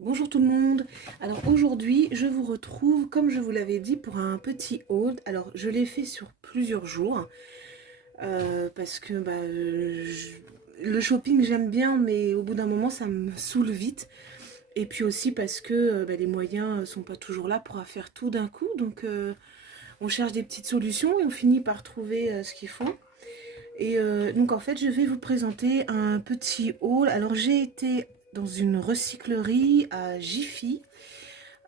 Bonjour tout le monde. Alors aujourd'hui je vous retrouve comme je vous l'avais dit pour un petit haul. Alors je l'ai fait sur plusieurs jours parce que le shopping j'aime bien, mais au bout d'un moment ça me saoule vite. Et puis aussi parce que les moyens sont pas toujours là pour faire tout d'un coup. Donc on cherche des petites solutions et on finit par trouver ce qu'il faut. Et donc en fait je vais vous présenter un petit haul. Alors j'ai été dans une recyclerie à Jiffy,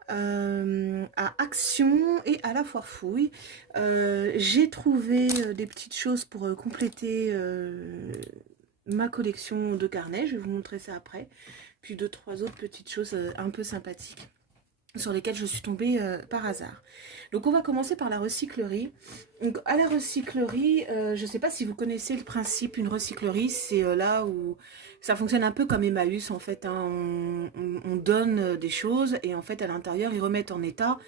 à Action et à la Foire Fouille. J'ai trouvé des petites choses pour compléter ma collection de carnets. Je vais vous montrer ça après. Puis deux, trois autres petites choses un peu sympathiques sur lesquelles je suis tombée par hasard. Donc on va commencer par la recyclerie. Donc à la recyclerie, je ne sais pas si vous connaissez le principe. Une recyclerie, c'est là où ça fonctionne un peu comme Emmaüs en fait, hein. On donne des choses et en fait à l'intérieur ils remettent en état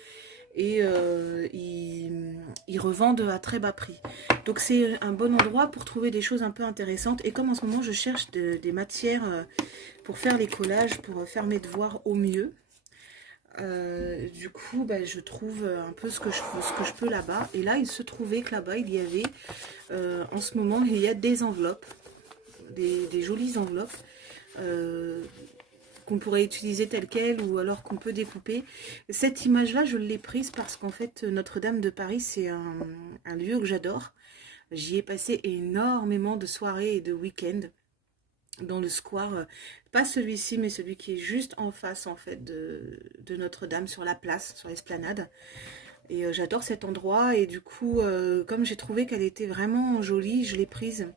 et ils revendent à très bas prix. Donc c'est un bon endroit pour trouver des choses un peu intéressantes. Et comme en ce moment je cherche des matières pour faire les collages, pour faire mes devoirs au mieux, du coup je trouve un peu ce que je peux là-bas. Et là il se trouvait que là-bas il y avait en ce moment il y a des enveloppes, des jolies enveloppes qu'on pourrait utiliser telles quelles ou alors qu'on peut découper. Cette image là je l'ai prise parce qu'en fait Notre-Dame de Paris c'est un lieu que j'adore. J'y ai passé énormément de soirées et de week-ends dans le square, pas celui-ci mais celui qui est juste en face en fait de Notre-Dame, sur la place, sur l'esplanade. Et j'adore cet endroit et du coup comme j'ai trouvé qu'elle était vraiment jolie, je l'ai prise.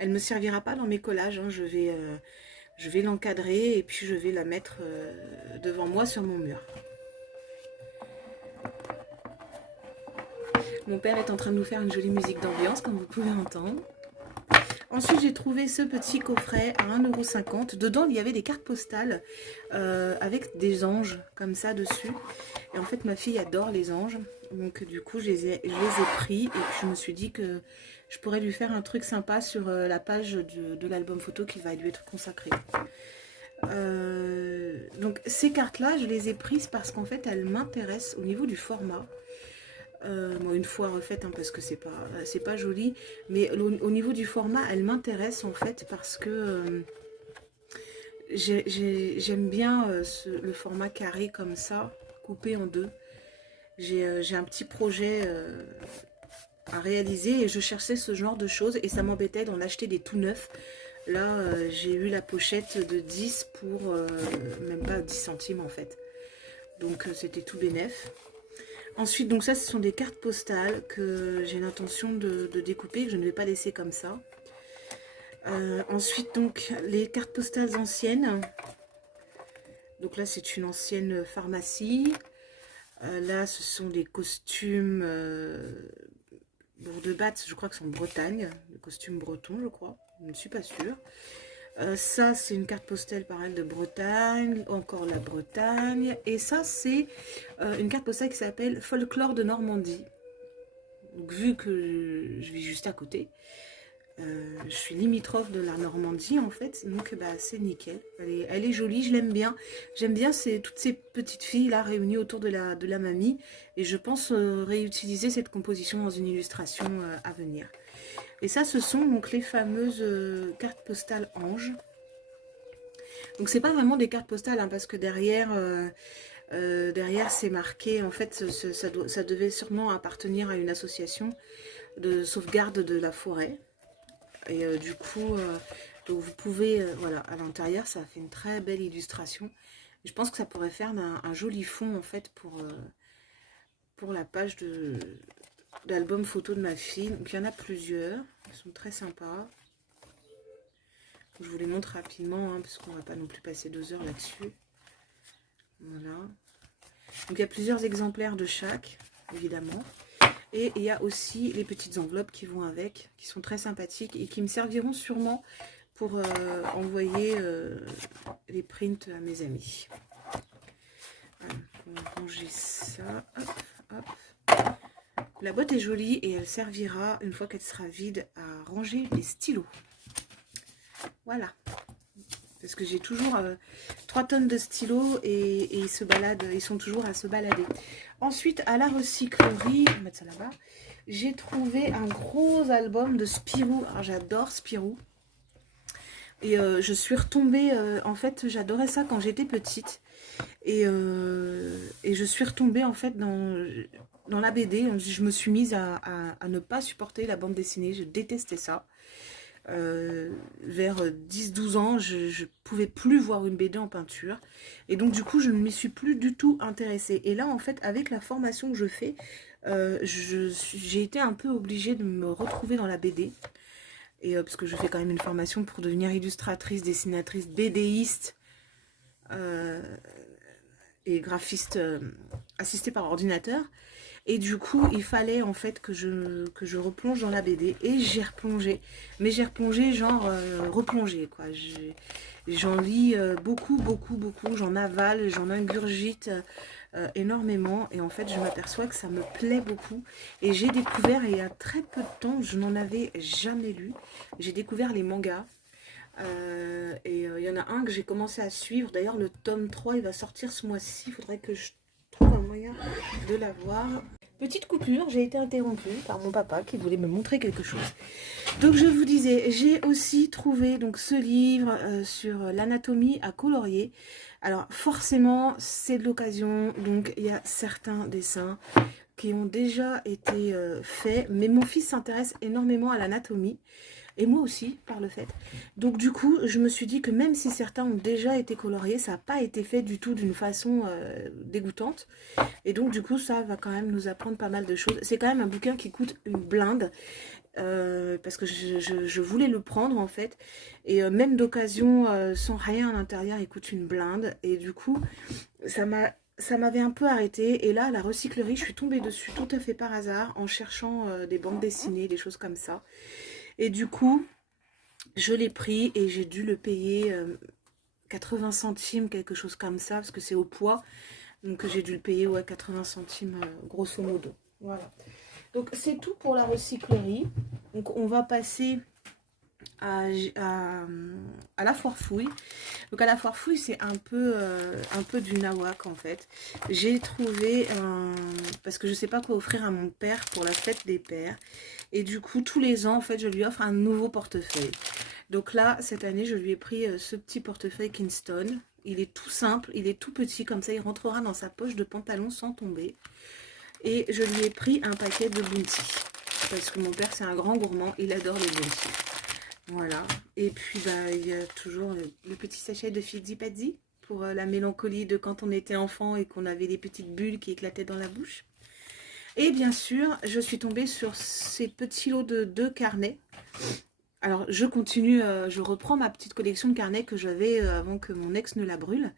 Elle me servira pas dans mes collages, hein. Je vais l'encadrer et puis je vais la mettre devant moi sur mon mur. Mon père est en train de nous faire une jolie musique d'ambiance comme vous pouvez entendre. Ensuite, j'ai trouvé ce petit coffret à 1,50 €. Dedans, il y avait des cartes postales avec des anges comme ça dessus. Et en fait, ma fille adore les anges. Donc, du coup, je les ai pris. Et puis, je me suis dit que je pourrais lui faire un truc sympa sur la page de l'album photo qui va lui être consacré. Donc, ces cartes-là, je les ai prises parce qu'en fait, elles m'intéressent au niveau du format. Bon, une fois refaite, hein, parce que c'est pas joli, mais au niveau du format elle m'intéresse en fait parce que j'aime bien le format carré comme ça, coupé en deux. J'ai un petit projet à réaliser et je cherchais ce genre de choses et ça m'embêtait d'en acheter des tout neufs. Là j'ai eu la pochette de 10 pour même pas 10 centimes en fait, donc c'était tout bénef. Ensuite, donc ça, ce sont des cartes postales que j'ai l'intention de découper, que je ne vais pas laisser comme ça. Ensuite, donc, les cartes postales anciennes. Donc là, c'est une ancienne pharmacie. Là, ce sont des costumes de Batz, je crois que c'est en Bretagne. Des costumes bretons, je crois. Je ne suis pas sûre. Ça, c'est une carte postale pareil de Bretagne, encore la Bretagne. Et ça, c'est une carte postale qui s'appelle Folklore de Normandie. Donc, vu que je vis juste à côté, je suis limitrophe de la Normandie en fait, donc c'est nickel. Elle est jolie, je l'aime bien. J'aime bien toutes ces petites filles là réunies autour de la mamie. Et je pense réutiliser cette composition dans une illustration à venir. Et ça, ce sont donc les fameuses cartes postales anges. Donc c'est pas vraiment des cartes postales, hein, parce que derrière c'est marqué, en fait ça devait sûrement appartenir à une association de sauvegarde de la forêt. Et du coup donc vous pouvez, voilà, à l'intérieur ça fait une très belle illustration. Et je pense que ça pourrait faire un joli fond en fait pour la page d'album photo de ma fille. Donc il y en a plusieurs, ils sont très sympas. Je vous les montre rapidement, hein, parce qu'on va pas non plus passer 2 heures là-dessus. Voilà. Donc il y a plusieurs exemplaires de chaque, évidemment. Et il y a aussi les petites enveloppes qui vont avec, qui sont très sympathiques et qui me serviront sûrement pour envoyer les prints à mes amis. Voilà, on va ranger ça. Hop, hop. La boîte est jolie et elle servira, une fois qu'elle sera vide, à ranger les stylos. Voilà. parce que j'ai toujours 3 tonnes de stylos et ils se baladent, ils sont toujours à se balader. Ensuite, à la recyclerie, on va mettre ça là-bas, j'ai trouvé un gros album de Spirou. Alors j'adore Spirou. Et je suis retombée, en fait, j'adorais ça quand j'étais petite. Et je suis retombée, en fait, dans la BD. Je me suis mise à ne pas supporter la bande dessinée. Je détestais ça. Vers 10-12 ans, je ne pouvais plus voir une BD en peinture. Et donc, du coup, je ne m'y suis plus du tout intéressée. Et là, en fait, avec la formation que je fais, j'ai été un peu obligée de me retrouver dans la BD. Et parce que je fais quand même une formation pour devenir illustratrice, dessinatrice, BDiste et graphiste assistée par ordinateur. Et du coup, il fallait en fait que je replonge dans la BD. Et j'ai replongé. Mais j'ai replongé genre replongé quoi. J'en lis beaucoup. J'en avale, j'en ingurgite énormément. Et en fait, je m'aperçois que ça me plaît beaucoup. Et j'ai découvert, il y a très peu de temps, je n'en avais jamais lu. J'ai découvert les mangas. Et il y en a un que j'ai commencé à suivre. D'ailleurs, le tome 3, il va sortir ce mois-ci. Il faudrait que je trouve un moyen de l'avoir. Petite coupure, j'ai été interrompue par mon papa qui voulait me montrer quelque chose. Donc je vous disais, j'ai aussi trouvé donc ce livre sur l'anatomie à colorier. Alors forcément, c'est de l'occasion, donc il y a certains dessins qui ont déjà été faits. Mais mon fils s'intéresse énormément à l'anatomie. Et moi aussi, par le fait. Donc du coup, je me suis dit que même si certains ont déjà été coloriés, ça n'a pas été fait du tout d'une façon dégoûtante. Et donc du coup, ça va quand même nous apprendre pas mal de choses. C'est quand même un bouquin qui coûte une blinde. Parce que je voulais le prendre en fait. Et même d'occasion, sans rien à l'intérieur, il coûte une blinde. Et du coup, ça m'avait un peu arrêté. Et là, à la recyclerie, je suis tombée dessus tout à fait par hasard en cherchant des bandes dessinées, des choses comme ça. Et du coup, je l'ai pris et j'ai dû le payer 80 centimes, quelque chose comme ça, parce que c'est au poids. Donc j'ai dû le payer, ouais, 80 centimes, grosso modo. Voilà. Donc c'est tout pour la recyclerie. Donc on va passer à la foire fouille. Donc à la foire fouille, c'est un peu du nawak en fait. J'ai trouvé, parce que je sais pas quoi offrir à mon père pour la fête des pères. Et du coup, tous les ans, en fait, je lui offre un nouveau portefeuille. Donc là, cette année, je lui ai pris ce petit portefeuille Kingston. Il est tout simple, il est tout petit, comme ça, il rentrera dans sa poche de pantalon sans tomber. Et je lui ai pris un paquet de Bounty. Parce que mon père, c'est un grand gourmand, il adore les Bounty. Voilà. Et puis, bah, il y a toujours le petit sachet de Fizzy Paddy pour la mélancolie de quand on était enfant et qu'on avait des petites bulles qui éclataient dans la bouche. Et bien sûr, je suis tombée sur ces petits lots de 2 carnets. Alors, je continue, je reprends ma petite collection de carnets que j'avais avant que mon ex ne la brûle.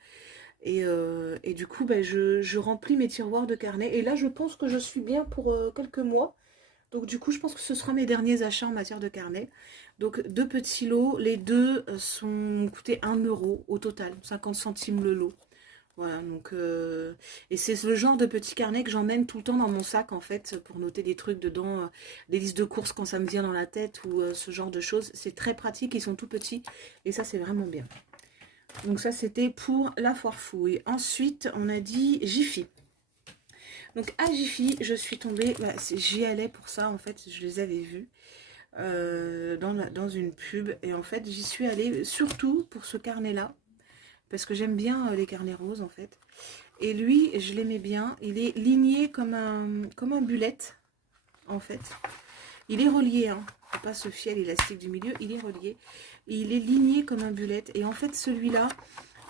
Et du coup, ben, je remplis mes tiroirs de carnets. Et là, je pense que je suis bien pour quelques mois. Donc, du coup, je pense que ce sera mes derniers achats en matière de carnets. Donc, 2 petits lots. Les deux sont coûtés 1 € au total, 50 centimes le lot. Voilà, donc, et c'est le genre de petit carnet que j'emmène tout le temps dans mon sac, en fait, pour noter des trucs dedans, des listes de courses quand ça me vient dans la tête, ou ce genre de choses. C'est très pratique, ils sont tout petits, et ça, c'est vraiment bien. Donc ça, c'était pour la foire fouille. Ensuite, on a dit Jiffy. Donc à Jiffy, je suis tombée, bah, j'y allais pour ça, en fait, je les avais vus dans une pub, et en fait, j'y suis allée surtout pour ce carnet-là, parce que j'aime bien les carnets roses en fait. Et lui, je l'aimais bien. Il est ligné comme un bullet en fait. Il est relié, hein. Faut pas se fier à l'élastique du milieu, il est relié. Et il est ligné comme un bullet. Et en fait, celui-là,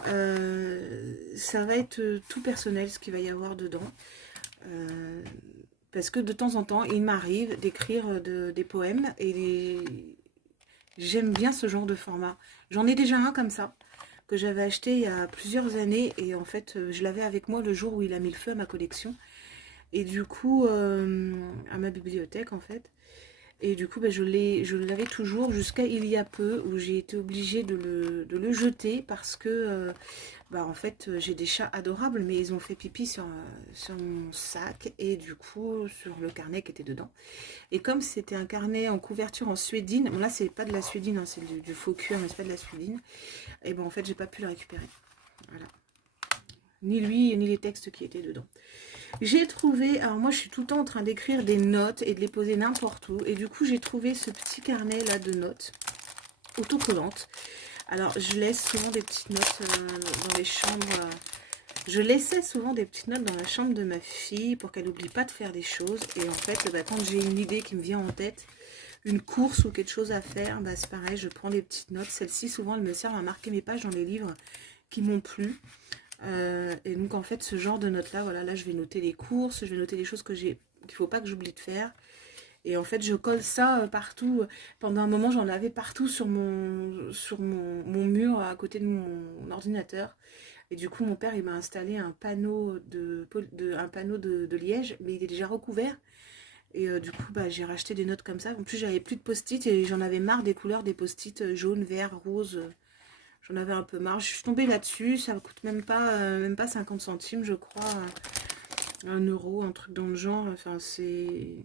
ça va être tout personnel ce qu'il va y avoir dedans. Parce que de temps en temps, il m'arrive d'écrire des poèmes. Et j'aime bien ce genre de format. J'en ai déjà un comme ça, que j'avais acheté il y a plusieurs années, et en fait je l'avais avec moi le jour où il a mis le feu à ma collection, et du coup à ma bibliothèque en fait, Et du coup, ben, je l'avais toujours jusqu'à il y a peu où j'ai été obligée de le jeter parce que, bah, en fait, j'ai des chats adorables, mais ils ont fait pipi sur mon sac et du coup, sur le carnet qui était dedans. Et comme c'était un carnet en couverture en suédine, bon là, c'est pas de la suédine, hein, c'est du faux cuir, mais c'est pas de la suédine, et ben en fait, j'ai pas pu le récupérer. Voilà. Ni lui, ni les textes qui étaient dedans. J'ai trouvé, alors moi je suis tout le temps en train d'écrire des notes et de les poser n'importe où. Et du coup j'ai trouvé ce petit carnet là de notes autocollantes. Alors je laisse souvent des petites notes dans les chambres. Je laissais souvent des petites notes dans la chambre de ma fille pour qu'elle n'oublie pas de faire des choses. Et en fait, bah, quand j'ai une idée qui me vient en tête, une course ou quelque chose à faire, bah, c'est pareil, je prends des petites notes. Celles-ci souvent elles me servent à marquer mes pages dans les livres qui m'ont plu. Et donc en fait ce genre de notes là, voilà, là je vais noter les courses, je vais noter les choses qu'il faut pas que j'oublie de faire. Et en fait je colle ça partout. Pendant un moment j'en avais partout sur mon mur à côté de mon ordinateur. Et du coup mon père il m'a installé un panneau de liège, mais il est déjà recouvert. Et du coup bah, j'ai racheté des notes comme ça. En plus j'avais plus de post-it et j'en avais marre des couleurs des post-it jaune, vert, rose. J'en avais un peu marre. Je suis tombée là-dessus. Ça ne coûte même pas 50 centimes, je crois. 1 euro, un truc dans le genre. Enfin, c'est...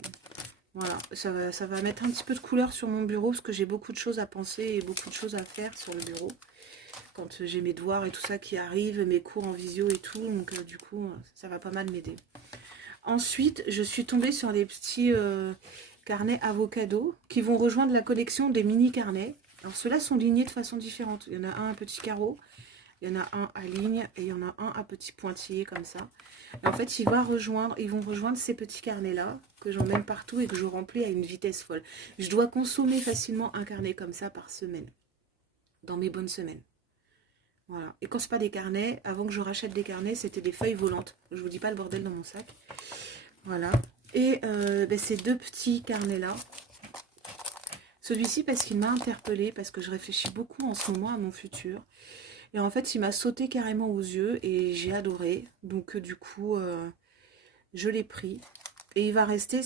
Voilà. Ça va mettre un petit peu de couleur sur mon bureau parce que j'ai beaucoup de choses à penser et beaucoup de choses à faire sur le bureau. Quand j'ai mes devoirs et tout ça qui arrivent, mes cours en visio et tout. Donc, du coup, ça va pas mal m'aider. Ensuite, je suis tombée sur des petits carnets avocado qui vont rejoindre la collection des mini carnets. Alors ceux-là sont lignés de façon différente. Il y en a un à petit carreau, il y en a un à ligne et il y en a un à petit pointillé comme ça. Et en fait, ils vont rejoindre ces petits carnets-là que j'emmène partout et que je remplis à une vitesse folle. Je dois consommer facilement un carnet comme ça par semaine, dans mes bonnes semaines. Voilà. Et quand c'est pas des carnets, avant que je rachète des carnets, c'était des feuilles volantes. Je vous dis pas le bordel dans mon sac. Voilà. Et ben, ces deux petits carnets-là. Celui-ci parce qu'il m'a interpellée, parce que je réfléchis beaucoup en ce moment à mon futur. Et en fait, il m'a sauté carrément aux yeux et j'ai adoré. Donc du coup, je l'ai pris. Et il va rester,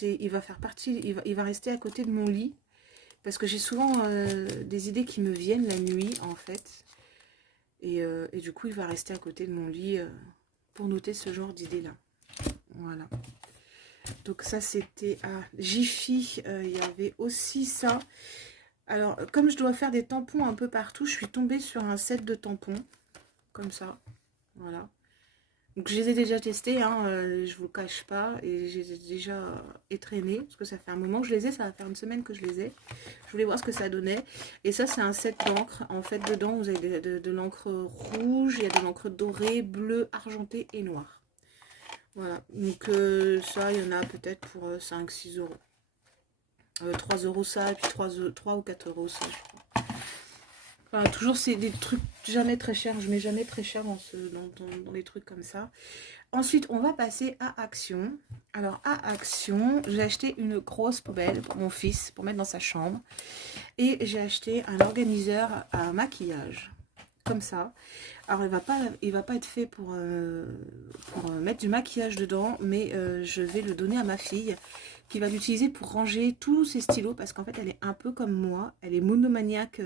il va faire partie, il va rester à côté de mon lit. Parce que j'ai souvent des idées qui me viennent la nuit, en fait. Et du coup, il va rester à côté de mon lit pour noter ce genre d'idées-là. Voilà. Donc ça, c'était à Jiffy. Il y avait aussi ça. Alors, comme je dois faire des tampons un peu partout, je suis tombée sur un set de tampons. Comme ça. Voilà. Donc, je les ai déjà testés, hein, je vous le cache pas. Et je les ai déjà étraînés. Parce que ça fait un moment que je les ai. Ça va faire une semaine que je les ai. Je voulais voir ce que ça donnait. Et ça, c'est un set d'encre. En fait, dedans, vous avez de l'encre rouge. Il y a de l'encre dorée, bleue, argentée et noire. Voilà. Donc, ça, il y en a peut-être pour 5-6 euros. 3 euros ça, et puis 3 ou 4 euros ça, je crois. Enfin, toujours, c'est des trucs jamais très chers. Je mets jamais très cher dans des trucs comme ça. Ensuite, on va passer à Action. Alors, à Action, j'ai acheté une grosse poubelle pour mon fils, pour mettre dans sa chambre. Et j'ai acheté un organiseur à maquillage. Comme ça. Alors, il va pas être fait pour mettre du maquillage dedans, mais je vais le donner à ma fille qui va l'utiliser pour ranger tous ses stylos parce qu'en fait, elle est un peu comme moi. Elle est monomaniaque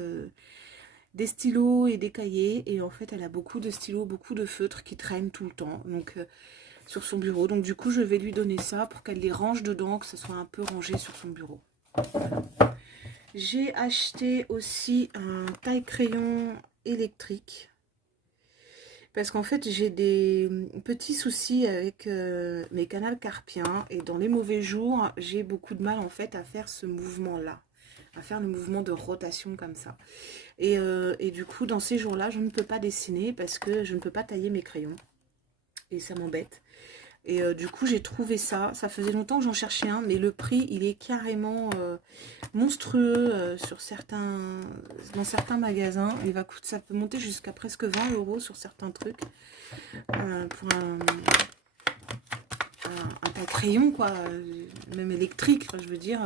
des stylos et des cahiers. Et en fait, elle a beaucoup de stylos, beaucoup de feutres qui traînent tout le temps donc sur son bureau. Donc, du coup, je vais lui donner ça pour qu'elle les range dedans, que ce soit un peu rangé sur son bureau. Voilà. J'ai acheté aussi un taille-crayon électrique. Parce qu'en fait, j'ai des petits soucis avec mes canals carpiens. Et dans les mauvais jours, j'ai beaucoup de mal en fait à faire ce mouvement-là. À faire le mouvement de rotation comme ça. Et du coup, dans ces jours-là, je ne peux pas dessiner parce que je ne peux pas tailler mes crayons. Et ça m'embête. Et du coup, j'ai trouvé ça. Ça faisait longtemps que j'en cherchais un, mais le prix, il est carrément monstrueux dans certains magasins. Ça peut monter jusqu'à presque 20 euros sur certains trucs. Pour un taille-crayon, quoi. Même électrique, enfin, je veux dire.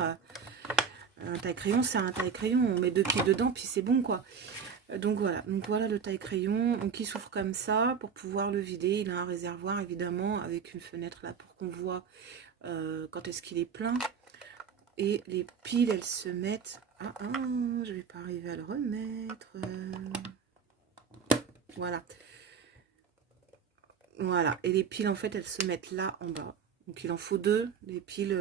Un taille-crayon, c'est un taille-crayon. On met 2 pieds dedans, puis c'est bon, quoi. Donc voilà le taille-crayon. Donc il s'ouvre comme ça pour pouvoir le vider. Il a un réservoir évidemment avec une fenêtre là pour qu'on voit quand est-ce qu'il est plein. Et les piles, elles se mettent... Ah, ah, je vais pas arriver à le remettre. Voilà. Voilà. Et les piles, en fait, elles se mettent là, en bas. Donc, il en faut deux. Les piles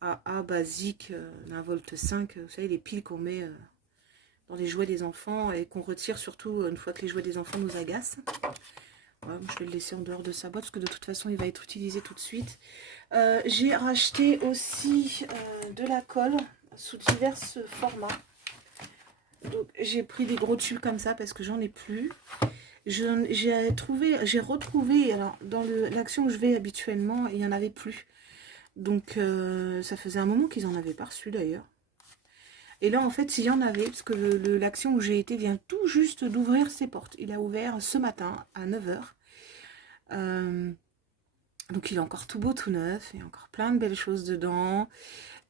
AA basiques d'un Volt 5. Vous savez, les piles qu'on met dans les jouets des enfants et qu'on retire surtout une fois que les jouets des enfants nous agacent. Ouais, je vais le laisser en dehors de sa boîte parce que de toute façon, il va être utilisé tout de suite. J'ai racheté aussi de la colle sous divers formats. Donc j'ai pris des gros tubes comme ça parce que j'en ai plus. J'ai retrouvé, alors dans l'action que je vais habituellement, il n'y en avait plus. Donc ça faisait un moment qu'ils en avaient pas reçu d'ailleurs. Et là en fait il y en avait, parce que l'action où j'ai été vient tout juste d'ouvrir ses portes. Il a ouvert ce matin à 9 h. Donc il est encore tout beau, tout neuf, il y a encore plein de belles choses dedans.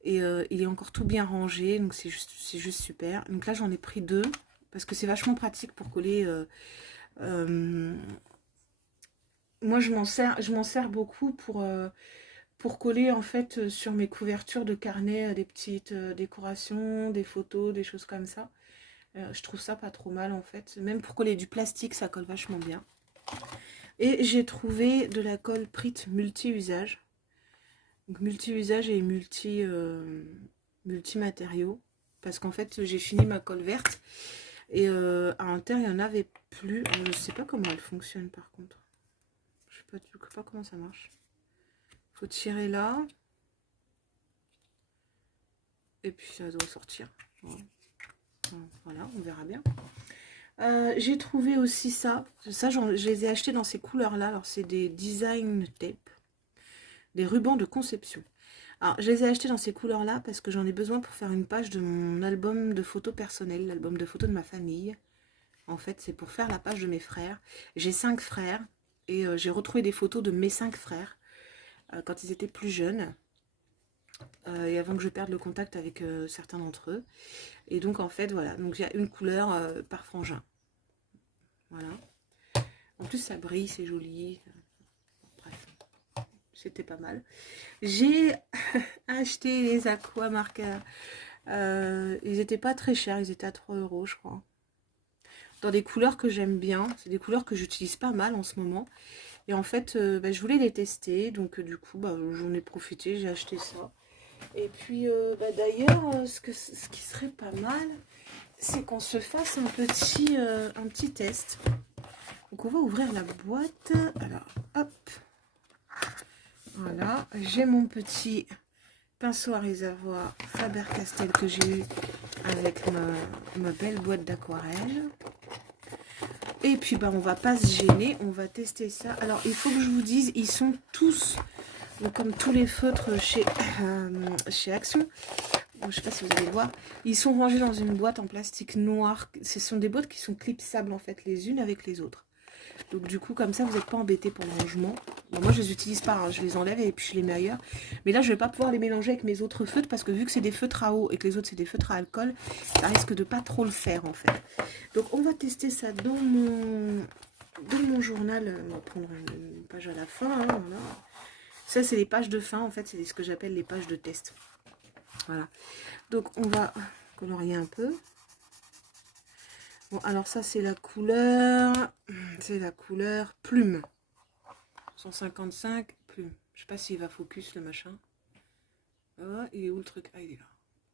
Et il est encore tout bien rangé, donc c'est juste super. Donc là j'en ai pris deux, parce que c'est vachement pratique pour coller. Moi je m'en sers beaucoup pour coller en fait sur mes couvertures de carnet des petites décorations, des photos, des choses comme ça. Je trouve ça pas trop mal en fait. Même pour coller du plastique, ça colle vachement bien. Et j'ai trouvé de la colle Prit multi-usage. Donc multi-usage et multi-matériaux. Parce qu'en fait, j'ai fini ma colle verte. Et à l'intérieur, il n'y en avait plus. Je ne sais pas comment elle fonctionne par contre. Je ne sais pas comment ça marche. Il faut tirer là. Et puis ça doit sortir. Voilà, on verra bien. J'ai trouvé aussi ça. Ça, je les ai achetés dans ces couleurs-là. Alors, c'est des design tape. Des rubans de conception. Alors, je les ai achetés dans ces couleurs-là parce que j'en ai besoin pour faire une page de mon album de photos personnelles, l'album de photos de ma famille. En fait, c'est pour faire la page de mes frères. J'ai 5 frères et j'ai retrouvé des photos de mes 5 frères quand ils étaient plus jeunes et avant que je perde le contact avec certains d'entre eux. Et donc, en fait, voilà. Donc, il y a une couleur par frangin. Voilà. En plus, ça brille, c'est joli. Bref, c'était pas mal. J'ai acheté les aqua marqueurs. Ils n'étaient pas très chers, ils étaient à 3 € je crois. Dans des couleurs que j'aime bien, c'est des couleurs que j'utilise pas mal en ce moment. Et en fait, je voulais les tester, donc du coup, j'en ai profité, j'ai acheté ça. Et puis, d'ailleurs, ce qui serait pas mal, c'est qu'on se fasse un petit test. Donc on va ouvrir la boîte. Alors, hop. Voilà, j'ai mon petit pinceau à réservoir Faber-Castell que j'ai eu avec ma belle boîte d'aquarelle. Et puis on va pas se gêner, on va tester ça. Alors il faut que je vous dise, ils sont tous, comme tous les feutres chez Action, je sais pas si vous allez voir, ils sont rangés dans une boîte en plastique noir. Ce sont des boîtes qui sont clipsables en fait les unes avec les autres. Donc du coup comme ça vous n'êtes pas embêté pour le rangement. Bon, moi je les utilise pas, hein, je les enlève et puis je les mets ailleurs. Mais là je vais pas pouvoir les mélanger avec mes autres feutres parce que vu que c'est des feutres à eau et que les autres c'est des feutres à alcool, ça risque de pas trop le faire en fait. Donc on va tester ça dans mon journal. On va prendre une page à la fin. Hein, voilà. Ça c'est les pages de fin en fait, c'est ce que j'appelle les pages de test. Voilà. Donc on va colorier un peu. Bon, alors ça c'est la couleur plume. 155 plume. Je sais pas s'il va focus le machin. Oh, il est où le truc? Ah, il est là.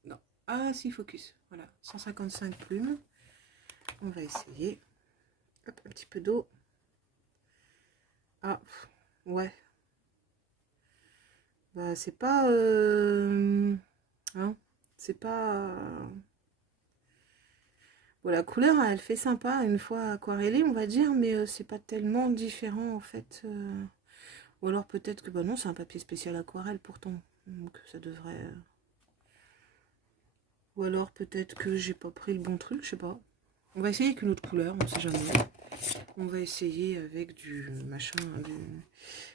Non. Ah, si, focus. Voilà. 155 plumes. On va essayer. Hop, un petit peu d'eau. Ah, ouais. Bah, c'est pas... hein, c'est pas... Bon, la couleur, elle fait sympa une fois aquarellée, on va dire, mais c'est pas tellement différent, en fait. Ou alors peut-être que... Bah non, c'est un papier spécial aquarelle, pourtant. Donc, ça devrait... Ou alors peut-être que j'ai pas pris le bon truc, je sais pas. On va essayer avec une autre couleur, on sait jamais. On va essayer avec du machin,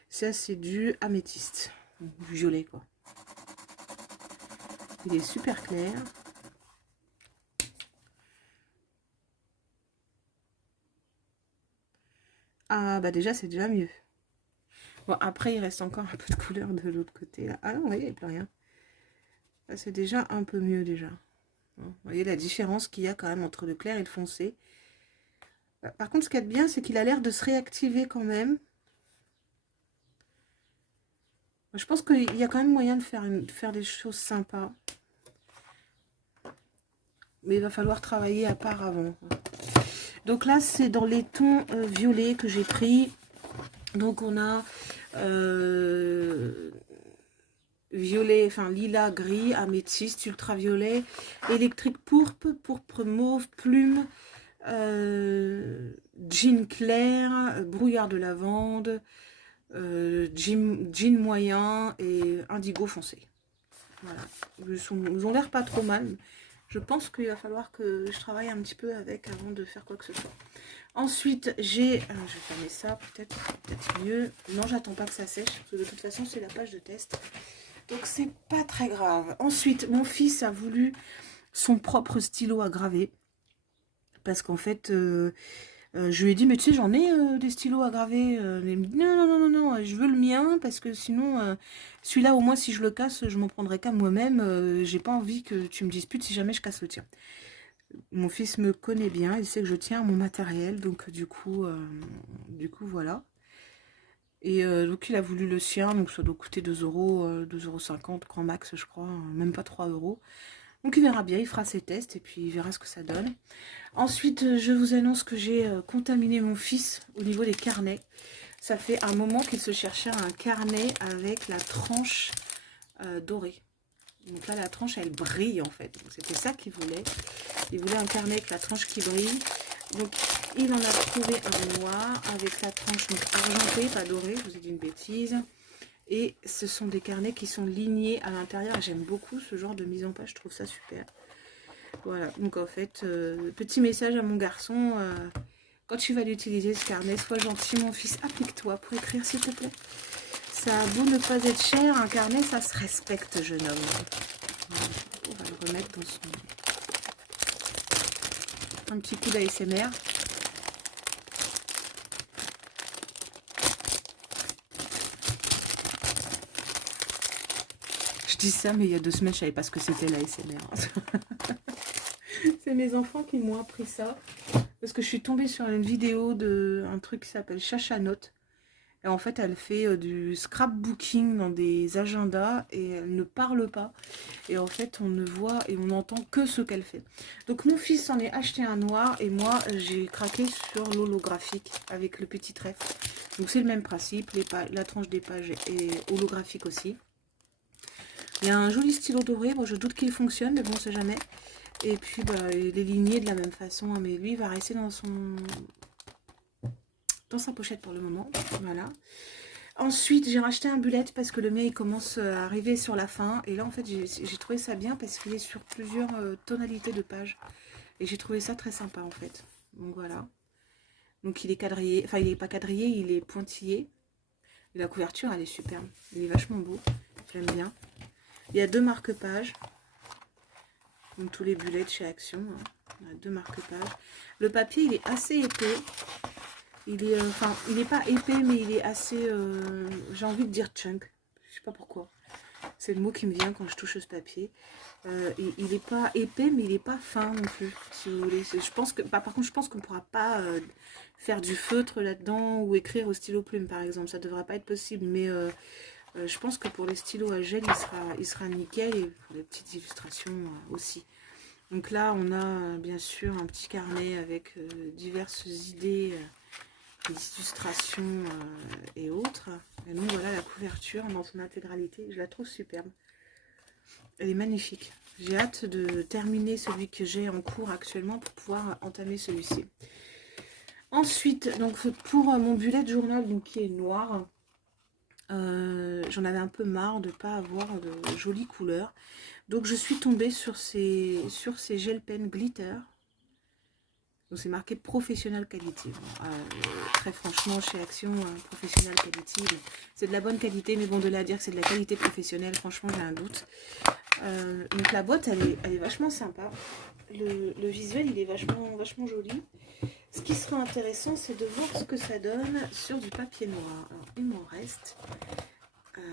ça c'est du améthyste, du violet quoi. Il est super clair. Ah bah déjà c'est déjà mieux. Bon après il reste encore un peu de couleur de l'autre côté là. Ah non, vous voyez, il n'y a plus rien. Ça, c'est déjà un peu mieux déjà. Vous voyez la différence qu'il y a quand même entre le clair et le foncé. Par contre, ce qu'il y a de bien, c'est qu'il a l'air de se réactiver quand même. Je pense qu'il y a quand même moyen de faire des choses sympas. Mais il va falloir travailler à part avant. Donc là, c'est dans les tons violets que j'ai pris. Donc on a violet, enfin lilas, gris, améthyste, ultraviolet, électrique pourpre, pourpre mauve, plume, jean clair, brouillard de lavande, jean moyen et indigo foncé. Voilà, ils ont l'air pas trop mal. Je pense qu'il va falloir que je travaille un petit peu avec avant de faire quoi que ce soit. Ensuite, j'ai... je vais fermer ça, peut-être mieux. Non, j'attends pas que ça sèche, parce que de toute façon, c'est la page de test. Donc, c'est pas très grave. Ensuite, mon fils a voulu son propre stylo à graver. Parce qu'en fait, je lui ai dit, mais tu sais, j'en ai des stylos à graver. Il me dit, non, non, non, non, non, je veux le mien, parce que sinon, celui-là, au moins, si je le casse, je m'en prendrai qu'à moi-même. J'ai pas envie que tu me disputes si jamais je casse le tien. Mon fils me connaît bien, il sait que je tiens à mon matériel, donc du coup, voilà. Et donc il a voulu le sien, donc ça doit coûter 2 euros, 2,50 € grand max, je crois, même pas 3 euros. Donc il verra bien, il fera ses tests et puis il verra ce que ça donne. Ensuite, je vous annonce que j'ai contaminé mon fils au niveau des carnets. Ça fait un moment qu'il se cherchait un carnet avec la tranche dorée. Donc là, la tranche, elle brille en fait. C'était ça qu'il voulait. Il voulait un carnet avec la tranche qui brille. Donc, il en a trouvé un noir avec la tranche donc argentée, pas dorée. Je vous ai dit une bêtise. Et ce sont des carnets qui sont lignés à l'intérieur. J'aime beaucoup ce genre de mise en page. Je trouve ça super. Voilà. Donc, en fait, petit message à mon garçon. Quand tu vas l'utiliser, ce carnet, sois gentil, mon fils. Applique-toi pour écrire, s'il te plaît. Ça a beau ne pas être cher, un carnet, ça se respecte, jeune homme. Voilà. On va le remettre dans son... Un petit coup d'ASMR. Je dis ça, mais il y a 2 semaines, je savais pas ce que c'était l'ASMR. C'est mes enfants qui m'ont appris ça. Parce que je suis tombée sur une vidéo de un truc qui s'appelle Chacha Note. Et en fait, elle fait du scrapbooking dans des agendas et elle ne parle pas. Et en fait, on ne voit et on n'entend que ce qu'elle fait. Donc, mon fils en est acheté un noir et moi, j'ai craqué sur l'holographique avec le petit trèfle. Donc, c'est le même principe. La tranche des pages est holographique aussi. Il y a un joli stylo doré. Bon, je doute qu'il fonctionne, mais bon, on sait jamais. Et puis, bah, il est ligné de la même façon. Mais lui, il va rester dans sa pochette pour le moment. Voilà. Ensuite, j'ai racheté un bullet parce que le mien, il commence à arriver sur la fin. Et là, en fait, j'ai trouvé ça bien parce qu'il est sur plusieurs tonalités de pages. Et j'ai trouvé ça très sympa, en fait. Donc, voilà. Donc, il est quadrillé. Enfin, il n'est pas quadrillé, il est pointillé. Et la couverture, elle est superbe. Il est vachement beau. J'aime bien. Il y a 2 marque-pages. Donc, tous les bullets chez Action. Hein. Il y a 2 marque-pages. Le papier, il est assez épais. Il est, enfin, il n'est pas épais, mais il est assez, j'ai envie de dire chunk. Je sais pas pourquoi. C'est le mot qui me vient quand je touche ce papier. Il n'est pas épais, mais il n'est pas fin non plus, si vous voulez. Je pense que, par contre, je pense qu'on ne pourra pas faire du feutre là-dedans ou écrire au stylo plume, par exemple. Ça ne devrait pas être possible, mais je pense que pour les stylos à gel, il sera nickel, et pour les petites illustrations aussi. Donc là, on a bien sûr un petit carnet avec diverses idées, des illustrations et autres. Et donc voilà la couverture dans son intégralité. Je la trouve superbe. Elle est magnifique. J'ai hâte de terminer celui que j'ai en cours actuellement pour pouvoir entamer celui-ci. Ensuite, donc pour mon bullet journal donc, qui est noir, j'en avais un peu marre de ne pas avoir de jolies couleurs. Donc je suis tombée sur ces gel pen glitter. Donc c'est marqué professionnel qualité. Bon, très franchement, chez Action, professionnel qualité, bon, c'est de la bonne qualité, mais bon, de là à dire que c'est de la qualité professionnelle, franchement, j'ai un doute. Donc la boîte, elle est vachement sympa. Le visuel, il est vachement joli. Ce qui sera intéressant, c'est de voir ce que ça donne sur du papier noir. Alors, il m'en reste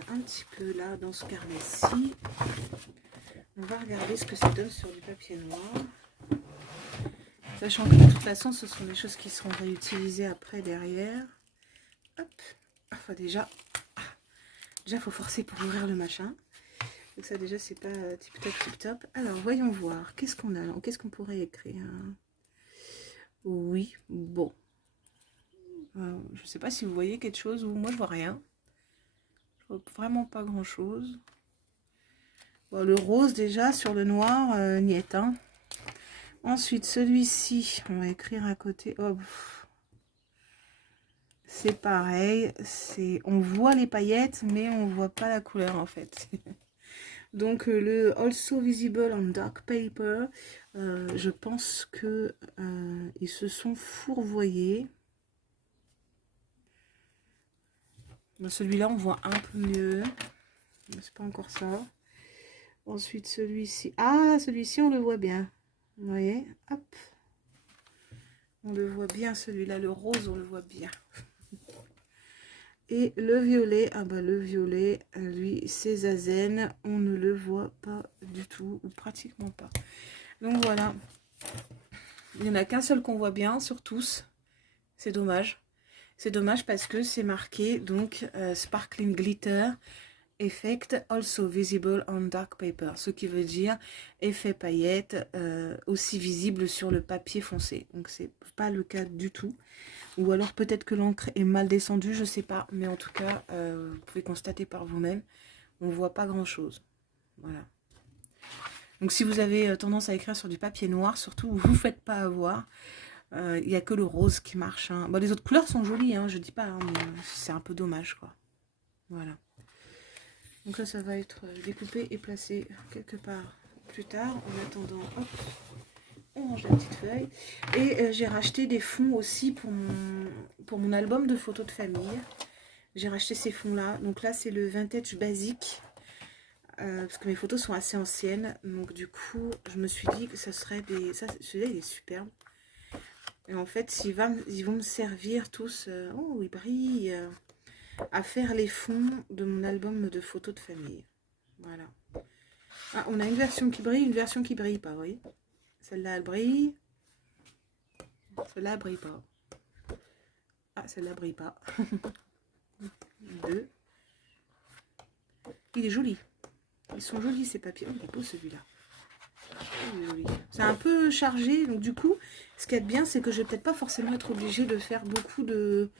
un petit peu là, dans ce carnet-ci. On va regarder ce que ça donne sur du papier noir. Sachant que de toute façon, ce sont des choses qui seront réutilisées après derrière. Hop. Enfin, déjà, il faut forcer pour ouvrir le machin. Donc ça, déjà, c'est pas tip-top, tip-top. Alors, voyons voir. Qu'est-ce qu'on a? Qu'est-ce qu'on pourrait écrire? Oui, bon. Je sais pas si vous voyez quelque chose ou moi, je vois rien. Je vois vraiment pas grand-chose. Bon, le rose, déjà, sur le noir, niet, hein. Ensuite, celui-ci, on va écrire à côté. Oh, c'est pareil. On voit les paillettes, mais on voit pas la couleur, en fait. Donc, le Also Visible on Dark Paper, je pense que ils se sont fourvoyés. Celui-là, on voit un peu mieux. C'est pas encore ça. Ensuite, celui-ci. Ah, celui-ci, on le voit bien. Vous voyez? Hop. On le voit bien, celui-là. Le rose, on le voit bien. Et le violet, ah bah le violet, lui, c'est Zazen. On ne le voit pas du tout, ou pratiquement pas. Donc voilà. Il n'y en a qu'un seul qu'on voit bien sur tous. C'est dommage. C'est dommage parce que c'est marqué, donc, Sparkling Glitter Effect also visible on dark paper, ce qui veut dire effet paillette aussi visible sur le papier foncé. Donc c'est pas le cas du tout. Ou alors peut-être que l'encre est mal descendue, je sais pas. Mais en tout cas, vous pouvez constater par vous-même, on voit pas grand-chose. Voilà. Donc si vous avez tendance à écrire sur du papier noir, surtout vous ne faites pas avoir. Il n'y a que le rose qui marche. Hein. Bon, les autres couleurs sont jolies, hein, je dis pas, hein, mais c'est un peu dommage, quoi. Voilà. Donc là, ça va être découpé et placé quelque part plus tard. En attendant, hop, on range la petite feuille. Et j'ai racheté des fonds aussi pour mon album de photos de famille. J'ai racheté ces fonds-là. Donc là, c'est le Vintage Basique. Parce que mes photos sont assez anciennes. Donc du coup, je me suis dit que ça serait des... Celui-là, il est superbe. Et en fait, ils vont me servir tous... oh, ils brillent à faire les fonds de mon album de photos de famille. Voilà. Ah, on a une version qui brille, une version qui brille pas, vous voyez. Celle-là, elle brille. Celle-là, elle brille pas. Ah, celle-là, brille pas. Deux. Il est joli. Ils sont jolis, ces papiers. Oh, il est beau, celui-là. C'est un peu chargé, donc du coup, ce qui est bien, c'est que je vais peut-être pas forcément être obligée de faire beaucoup de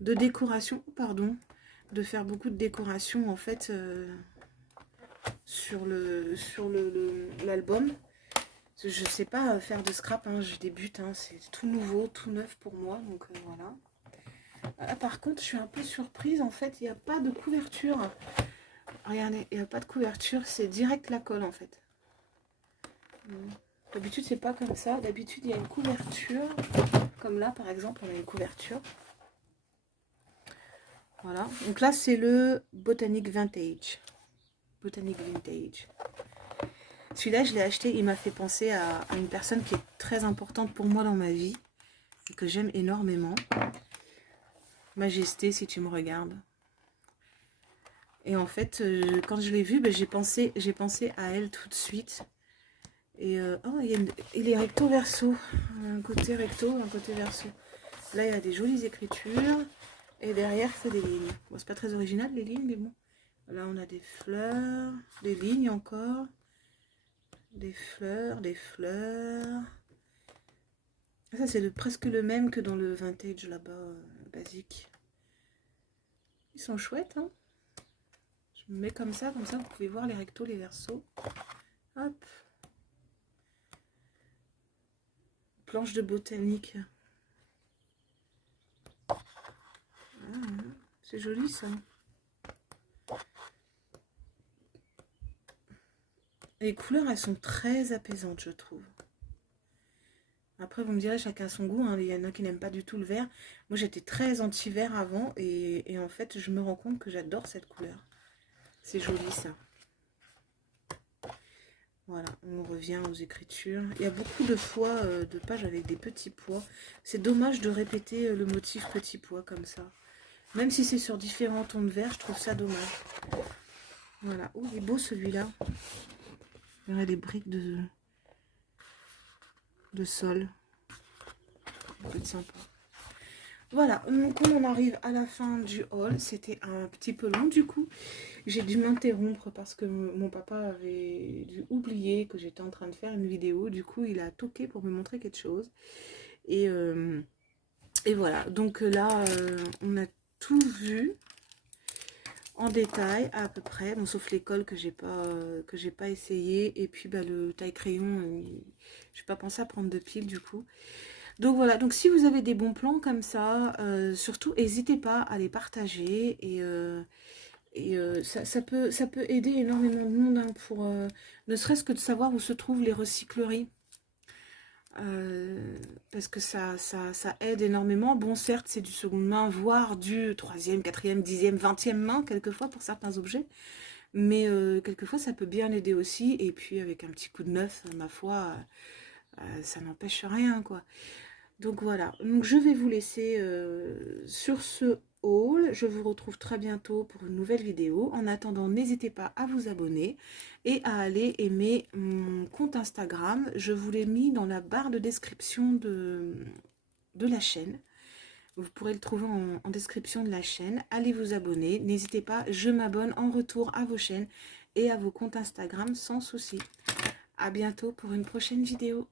décoration, pardon, de faire beaucoup de décoration en fait sur l'album. Je sais pas faire de scrap, hein, je débute, hein, c'est tout nouveau, tout neuf pour moi, donc voilà. Là, par contre, je suis un peu surprise, en fait, il n'y a pas de couverture. Regardez, il n'y a pas de couverture, c'est direct la colle en fait. D'habitude, c'est pas comme ça. D'habitude, il y a une couverture. Comme là, par exemple, on a une couverture. Voilà. Donc là, c'est le Botanic Vintage. Botanic Vintage. Celui-là, je l'ai acheté. Il m'a fait penser à une personne qui est très importante pour moi dans ma vie. Et que j'aime énormément. Majesté, si tu me regardes. Et en fait, quand je l'ai vu, ben, j'ai pensé à elle tout de suite. Et oh, il est recto verso. Un côté recto, un côté verso. Là, il y a des jolies écritures. Et derrière, c'est des lignes. Bon, c'est pas très original, les lignes, mais bon. Là, on a des fleurs, des lignes encore. Des fleurs, des fleurs. Ça, c'est presque le même que dans le vintage là-bas, basique. Ils sont chouettes, hein. Je me mets comme ça, vous pouvez voir les rectos, les versos. Hop. Planche de botanique. Ah, c'est joli ça. Les couleurs, elles sont très apaisantes, je trouve. Après, vous me direz, chacun son goût. Hein. Il y en a qui n'aiment pas du tout le vert. Moi, j'étais très anti-vert avant. Et en fait, je me rends compte que j'adore cette couleur. C'est joli, ça. Voilà, on revient aux écritures. Il y a beaucoup de fois de pages avec des petits pois. C'est dommage de répéter le motif petit pois comme ça. Même si c'est sur différents tons de vert, je trouve ça dommage. Voilà. Oh, il est beau celui-là. On dirait des briques de sol. Ça peut être sympa. Voilà, donc on arrive à la fin du haul. C'était un petit peu long du coup. J'ai dû m'interrompre parce que mon papa avait dû oublier que j'étais en train de faire une vidéo. Du coup, il a toqué pour me montrer quelque chose. Et voilà, donc là, on a tout vu en détail à peu près. Bon, sauf l'école que j'ai pas essayé. Et puis bah, le taille-crayon, j'ai pas pensé à prendre de piles du coup. Donc voilà, donc si vous avez des bons plans comme ça, surtout n'hésitez pas à les partager ça peut aider énormément de monde hein, pour ne serait-ce que de savoir où se trouvent les recycleries. Parce que ça aide énormément. Bon, certes, c'est du seconde main, voire du troisième, quatrième, dixième, 20e main, quelquefois, pour certains objets. Mais quelquefois, ça peut bien aider aussi. Et puis, avec un petit coup de neuf, ma foi, ça n'empêche rien, quoi. Donc voilà, donc je vais vous laisser sur ce haul. Je vous retrouve très bientôt pour une nouvelle vidéo. En attendant, n'hésitez pas à vous abonner et à aller aimer mon compte Instagram. Je vous l'ai mis dans la barre de description de la chaîne. Vous pourrez le trouver en description de la chaîne. Allez vous abonner. N'hésitez pas, je m'abonne en retour à vos chaînes et à vos comptes Instagram sans souci. À bientôt pour une prochaine vidéo.